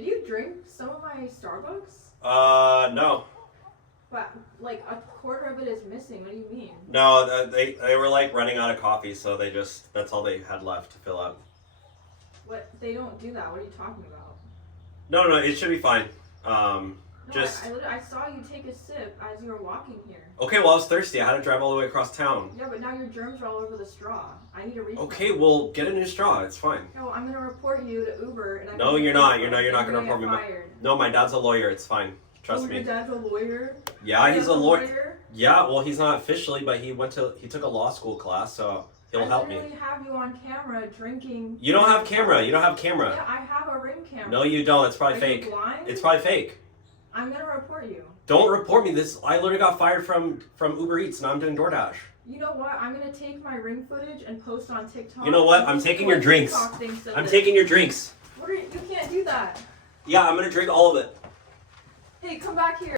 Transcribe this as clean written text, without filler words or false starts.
Did you drink some of my Starbucks? No. But like a quarter of it is missing. What do you mean? No, they were like running out of coffee, so that's all they had left to fill up. What? They don't do that. What are you talking about? No, it should be fine. No, I saw you take a sip as you were walking here. Okay, well I was thirsty. I had to drive all the way across town. Yeah, but now your germs are all over the straw. I need a refund. Okay, well get a new straw. It's fine. No, I'm gonna report you to Uber. And No, you're not. You're not gonna report me. No, my dad's a lawyer. It's fine. Trust me. Your dad's a lawyer? Yeah, he's a lawyer. Yeah, well he's not officially, but he took a law school class, so he'll help me. I literally have you on camera drinking. You don't have camera. You don't have camera. Yeah, I have a ring camera. No, you don't. It's probably Are fake. You blind? It's probably fake. I'm gonna report you. Don't report me. I literally got fired from Uber Eats. Now I'm doing DoorDash. You know what? I'm gonna take my ring footage and post on TikTok. You know what? I'm taking your drinks. I'm taking your drinks. You can't do that. Yeah, I'm gonna drink all of it. Hey, come back here.